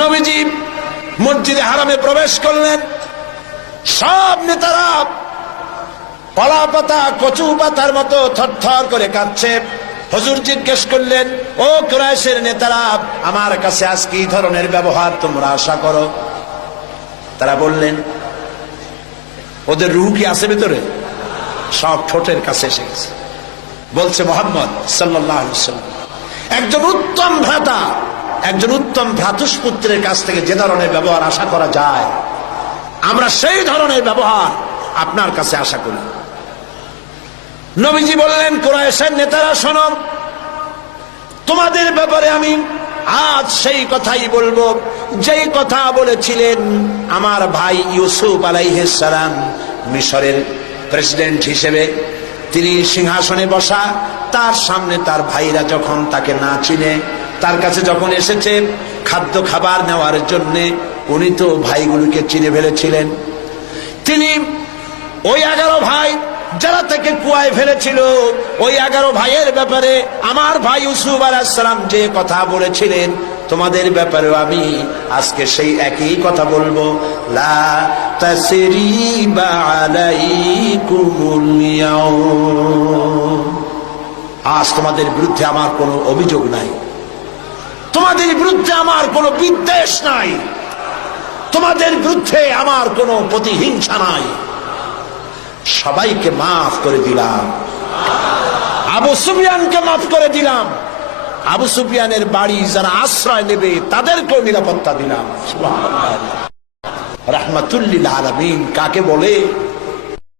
নবীজি মসজিদে হারামে প্রবেশ করলেন। সব নেতারা কলা পাতা কচু পাতার মতো থরথর করে কাঁদছে। হুজুর জিজ্ঞেস করলেন, ও কুরাইশের নেতারা, আমার কাছে আজ কি ধরনের ব্যবহার তোমরা আশা করো? তারা বললেন, ওদের রূহ কি আছে ভিতরে? সব ঠোঁটের কাছে এসে গেছে। বলছে মুহাম্মদ সাল্লাল্লাহু আলাইহি ওয়াসাল্লাম, একজন উত্তম ভ্রাতা, একজন উত্তম ভ্রাতুষ্পুত্রের কাছ থেকে যে ধরনের ব্যবহার আশা করা যায়, আমরা সেই ধরনের ব্যবহার আপনার কাছে আশা করি। নবীজি বললেন, কুরাইশের নেতারা শোনো, তোমাদের ব্যাপারে আমি আজ সেই কথাই বলবো যেই কথা বলেছিলেন আমার ভাই ইউসুফ আলাইহিস সালাম মিশরের প্রেসিডেন্ট হিসেবে। তিনি সিংহাসনে বসা, তার সামনে তার ভাইরা যখন তাকে না চিনে, তার কাছে যখন এসেছে খাদ্য খাবার নেওয়ার জন্যে, উনি তো ভাইগুলোকে চিনে ফেলেছিলেন। তিনি ওই 11 ভাই যারা তাকে কুয়ায় ফেলেছিল, ওই 11 ভাইয়ের ব্যাপারে আমার ভাই ইউসুফ আলাইহিস সালাম যে কথা বলেছিলেন, তোমাদের ব্যাপারেও আমি আজকে সেই একই কথা বলবো। লা তাসরিবা আলাইকুমুল ইয়াউম, আজ তোমাদের বিরুদ্ধে আমার কোনো অভিযোগ নাই, তোমাদের বিরুদ্ধে আমার কোনো বিদ্বেষ নাই, তোমাদের বিরুদ্ধে আমার কোনো প্রতিহিংসা নাই। সবাইকে মাফ করে দিলাম, আবু সুফিয়ানকে মাফ করে দিলাম, আবু সুফিয়ানের বাড়ি যারা আশ্রয় নেবে তাদেরকেও নিরাপত্তা দিলাম। সুবহানাল্লাহ। রাহমাতুল লিল আলামিন কাকে বলে?